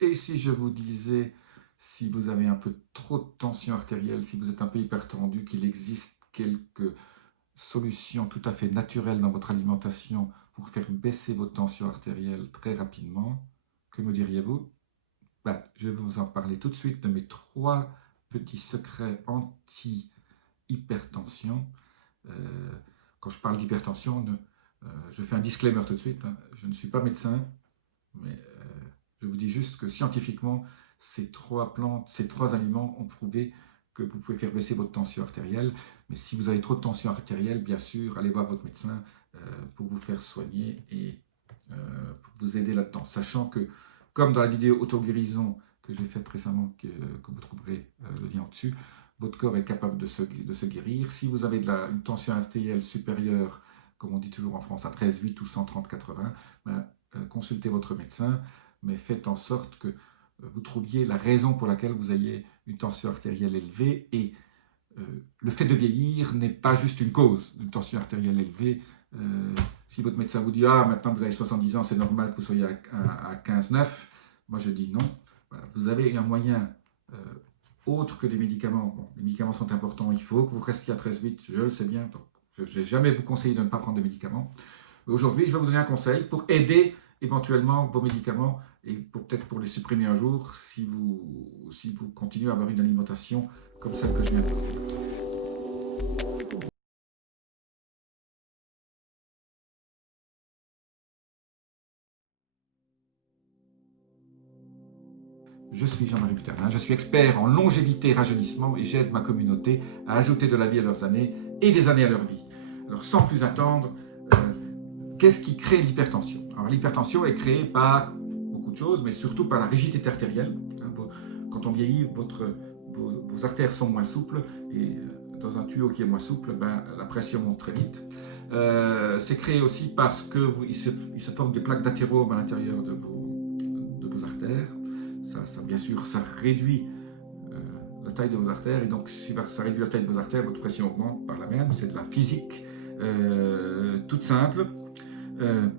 Et si je vous disais, si vous avez un peu trop de tension artérielle, si vous êtes un peu hypertendu, qu'il existe quelques solutions tout à fait naturelles dans votre alimentation pour faire baisser votre tension artérielle très rapidement, que me diriez-vous? Ben, je vais vous en parler tout de suite de mes 3 petits secrets anti-hypertension. Euh, Quand je parle d'hypertension, je fais un disclaimer tout de suite, hein. Je ne suis pas médecin, mais je vous dis juste que scientifiquement, ces 3 plantes, ces 3 aliments ont prouvé que vous pouvez faire baisser votre tension artérielle. Mais si vous avez trop de tension artérielle, bien sûr, allez voir votre médecin pour vous faire soigner et pour vous aider là-dedans. Sachant que, comme dans la vidéo auto-guérison que j'ai faite récemment, que vous trouverez le lien au-dessus, votre corps est capable de se guérir. Si vous avez une tension artérielle supérieure, comme on dit toujours en France, à 13,8 ou 130/80, ben, consultez votre médecin, mais faites en sorte que vous trouviez la raison pour laquelle vous ayez une tension artérielle élevée. Et le fait de vieillir n'est pas juste une cause d'une tension artérielle élevée. Si votre médecin vous dit « Ah, maintenant vous avez 70 ans, c'est normal que vous soyez à 15,9 », moi je dis non. Voilà, vous avez un moyen autre que les médicaments. Bon, les médicaments sont importants, il faut que vous restiez à 13,8, je le sais bien. Donc, je n'ai jamais vous conseillé de ne pas prendre de médicaments. Aujourd'hui, je vais vous donner un conseil pour aider éventuellement vos médicaments et peut-être pour les supprimer un jour si vous continuez à avoir une alimentation comme celle que je viens de vous dire. Je suis Jean-Marie Buterlin, je suis expert en longévité et rajeunissement et j'aide ma communauté à ajouter de la vie à leurs années et des années à leur vie. Alors sans plus attendre, qu'est-ce qui crée l'hypertension? Alors l'hypertension est créée par beaucoup de choses, mais surtout par la rigidité artérielle. Quand on vieillit, vos artères sont moins souples et dans un tuyau qui est moins souple, ben, la pression monte très vite. C'est créé aussi parce qu'il se forme des plaques d'athérome à l'intérieur de vos artères. Ça, bien sûr, ça réduit la taille de vos artères, et donc si ça réduit la taille de vos artères, votre pression augmente par la même. C'est de la physique toute simple. Euh,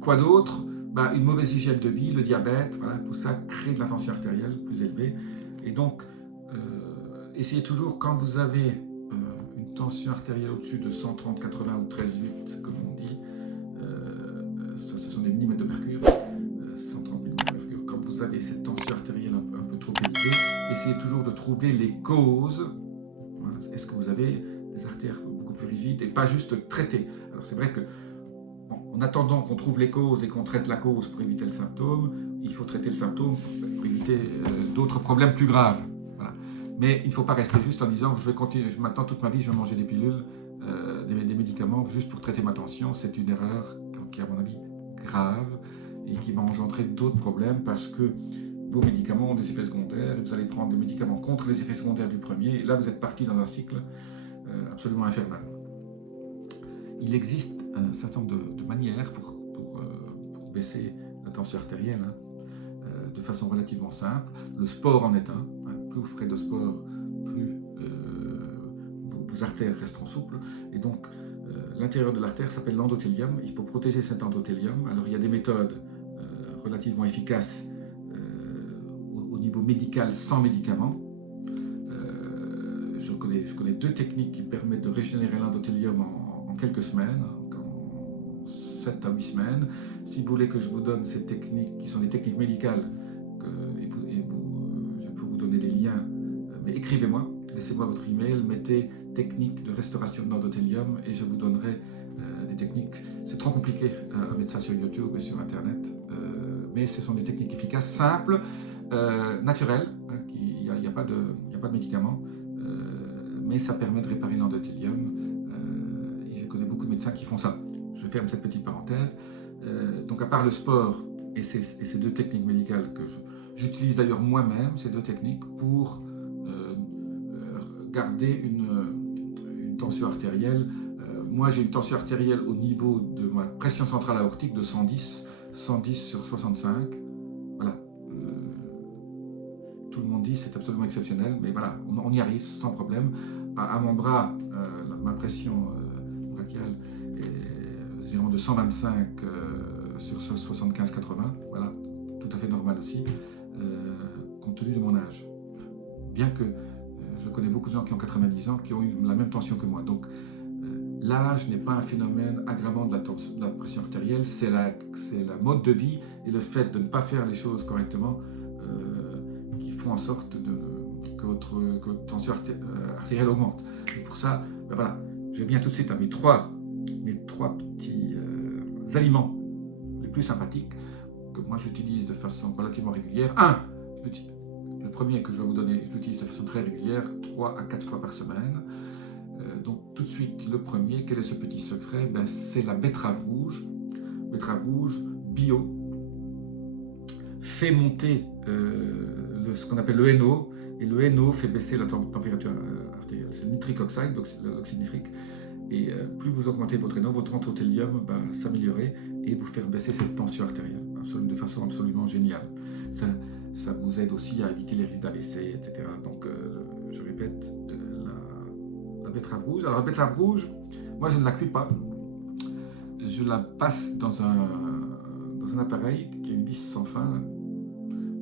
Quoi d'autre? Bah, une mauvaise hygiène de vie, le diabète, voilà, tout ça crée de la tension artérielle plus élevée. Et donc, essayez toujours, quand vous avez une tension artérielle au-dessus de 130/80 ou 13,8, comme on dit, ça, ce sont des millimètres de mercure, 130 millimètres de mercure. Quand vous avez cette tension artérielle un peu trop élevée, essayez toujours de trouver les causes. Voilà. Est-ce que vous avez des artères beaucoup plus rigides et pas juste traiter? Alors c'est vrai que en attendant qu'on trouve les causes et qu'on traite la cause pour éviter le symptôme, il faut traiter le symptôme pour éviter d'autres problèmes plus graves. Voilà. Mais il ne faut pas rester juste en disant je vais continuer, maintenant toute ma vie je vais manger des pilules, des médicaments juste pour traiter ma tension. C'est une erreur qui est à mon avis grave et qui va engendrer d'autres problèmes parce que vos médicaments ont des effets secondaires et vous allez prendre des médicaments contre les effets secondaires du premier et là vous êtes parti dans un cycle absolument infernal. Il existe un certain nombre de manières pour baisser la tension artérielle, hein, de façon relativement simple. Le sport en est un. Hein. Plus vous ferez de sport, plus vos artères resteront souples. Et donc, l'intérieur de l'artère s'appelle l'endothélium. Il faut protéger cet endothélium. Alors, il y a des méthodes relativement efficaces au niveau médical sans médicaments. Je connais 2 techniques qui permettent de régénérer l'endothélium en quelques semaines, en 7 à 8 semaines. Si vous voulez que je vous donne ces techniques, qui sont des techniques médicales, je peux vous donner les liens, mais écrivez-moi, laissez-moi votre email, mettez technique de restauration de l'endothélium et je vous donnerai des techniques. C'est trop compliqué à mettre ça sur YouTube et sur Internet, mais ce sont des techniques efficaces, simples, naturelles, hein, il n'y a pas de médicaments. Mais ça permet de réparer l'endothélium et je connais beaucoup de médecins qui font ça. Je ferme cette petite parenthèse. Donc à part le sport et ces 2 techniques médicales que j'utilise d'ailleurs moi-même, ces 2 techniques pour garder une tension artérielle. Moi j'ai une tension artérielle au niveau de ma pression centrale aortique de 110 sur 65. Voilà. Tout le monde dit c'est absolument exceptionnel, mais voilà, on y arrive sans problème. À mon bras, ma pression brachiale est de 125 sur 75/80, voilà, tout bien que je connais beaucoup de gens qui ont 90 ans qui ont eu la même tension que moi. Donc l'âge n'est pas un phénomène aggravant de la pression artérielle, c'est la mode de vie et le fait de ne pas faire les choses correctement qui font en sorte que votre tension artérielle augmente. Et pour ça, ben voilà, je viens tout de suite à mes trois petits aliments les plus sympathiques que moi j'utilise de façon relativement régulière. Le premier que je vais vous donner, je l'utilise de façon très régulière, 3 à 4 fois par semaine. Donc tout de suite, le premier, quel est ce petit secret? Ben, c'est la betterave rouge bio, fait monter ce qu'on appelle le NO, et le NO fait baisser la température artérielle. C'est le nitric oxide, donc l'oxyde nitrique, et plus vous augmentez votre NO, votre endothélium va s'améliorer et vous faire baisser cette tension artérielle de façon absolument géniale. Ça vous aide aussi à éviter les risques d'AVC, etc. Donc je répète, la betterave rouge. Alors la betterave rouge, moi je ne la cuis pas, je la passe dans un appareil qui a une vis sans fin,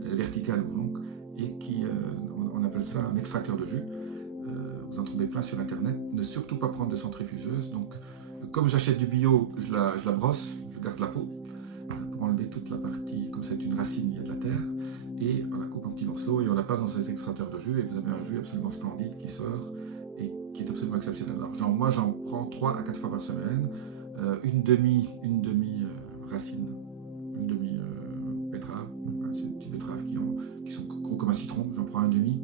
verticale ou longue, et on appelle ça un extracteur de jus. Vous en trouvez plein sur internet. Ne surtout pas prendre de centrifugeuse. Donc comme j'achète du bio, je la brosse, je garde la peau pour enlever toute la partie, comme c'est une racine, il y a de la terre, et on la coupe en petits morceaux et on la passe dans ces extracteurs de jus et vous avez un jus absolument splendide qui sort et qui est absolument exceptionnel. Alors moi j'en prends 3 à 4 fois par semaine, une demi racine, une demi betterave, c'est des petites betteraves qui sont gros comme un citron, j'en prends un demi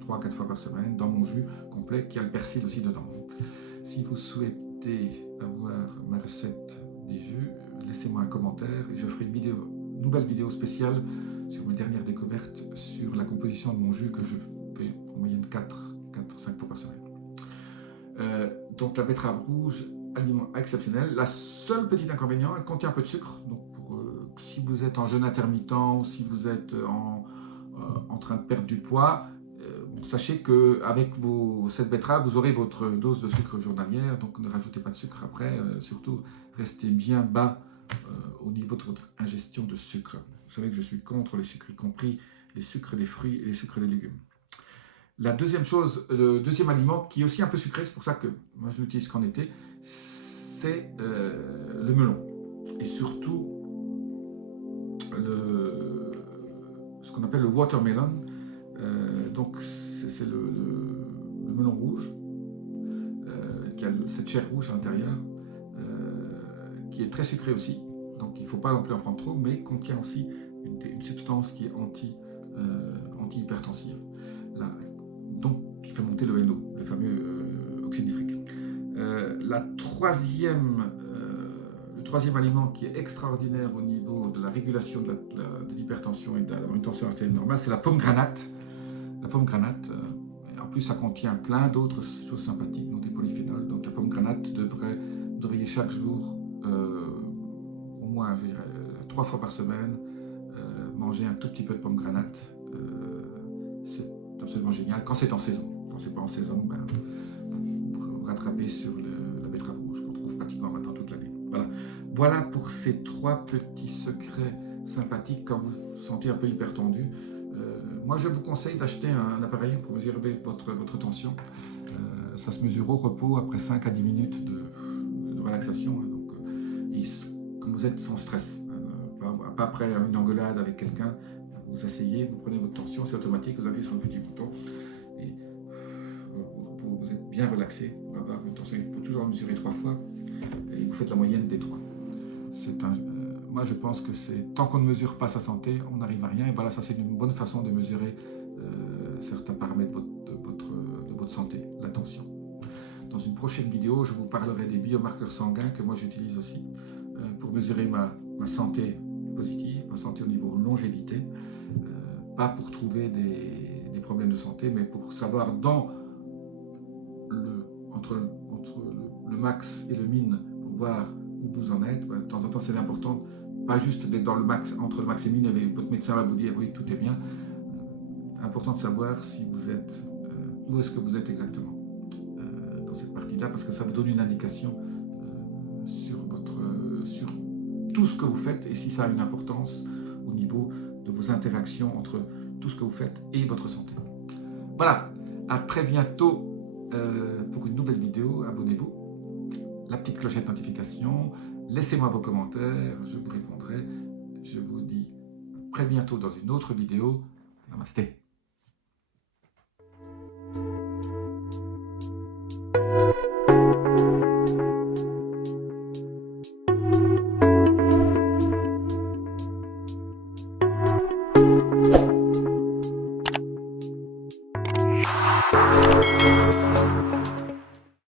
3 à 4 fois par semaine dans mon jus complet qui a le persil aussi dedans. Si vous souhaitez avoir ma recette des jus, laissez-moi un commentaire et je ferai une nouvelle vidéo spéciale sur mes dernières découvertes sur la composition de mon jus que je fais en moyenne 4-5 fois par semaine. Donc la betterave rouge, aliment exceptionnel. La seule petite inconvénient, elle contient un peu de sucre. Donc si vous êtes en jeûne intermittent ou si vous êtes en train de perdre du poids, sachez qu'avec cette betterave, vous aurez votre dose de sucre journalière. Donc ne rajoutez pas de sucre après. Surtout, restez bien bas au niveau de votre ingestion de sucre. Vous savez que je suis contre les sucres, y compris les sucres des fruits et les sucres des légumes. La deuxième chose, le deuxième aliment qui est aussi un peu sucré, c'est pour ça que moi je l'utilise qu'en été, c'est le melon. Et surtout ce qu'on appelle le watermelon. Donc c'est le melon rouge qui a cette chair rouge à l'intérieur qui est très sucrée aussi, donc il ne faut pas non plus en prendre trop, mais contient aussi une substance qui est anti-hypertensive, donc qui fait monter le NO, le fameux oxyde nitrique. Le troisième aliment qui est extraordinaire au niveau de la régulation de l'hypertension et d'avoir une tension artérielle normale, c'est la pomme granate. La pomme granate, en plus ça contient plein d'autres choses sympathiques, dont des polyphénols. Donc la pomme granate, vous devriez chaque jour, au moins je dirais, 3 fois par semaine, manger un tout petit peu de pomme granate. C'est absolument génial quand c'est en saison. Quand c'est pas en saison, vous rattrapez sur la betterave rouge qu'on trouve pratiquement maintenant toute l'année. Voilà pour ces 3 petits secrets sympathiques quand vous vous sentez un peu hypertendu. Moi, je vous conseille d'acheter un appareil pour mesurer votre tension. Ça se mesure au repos après 5 à 10 minutes de relaxation. Donc, quand vous êtes sans stress, pas après une engueulade avec quelqu'un, vous asseyez, vous prenez votre tension, c'est automatique, vous appuyez sur le petit bouton et vous êtes bien relaxé pour avoir une tension. Il faut toujours la mesurer 3 fois et vous faites la moyenne des 3. Moi, je pense que tant qu'on ne mesure pas sa santé, on n'arrive à rien. Et voilà, ça c'est une bonne façon de mesurer certains paramètres de votre santé, la tension. Dans une prochaine vidéo, je vous parlerai des biomarqueurs sanguins que moi j'utilise aussi pour mesurer ma santé positive, ma santé au niveau longévité, pas pour trouver des problèmes de santé, mais pour savoir entre le max et le min, pour voir où vous en êtes. De temps en temps, c'est important, pas juste d'être dans le max, entre le max et le min, et votre médecin va vous dire oui, tout est bien. C'est important de savoir si vous êtes, où est-ce que vous êtes exactement dans cette partie-là, parce que ça vous donne une indication sur tout ce que vous faites et si ça a une importance au niveau de vos interactions entre tout ce que vous faites et votre santé. Voilà, à très bientôt pour une nouvelle vidéo. Abonnez-vous, la petite clochette notification, laissez-moi vos commentaires, je vous répondrai. Je vous dis à très bientôt dans une autre vidéo. Namasté.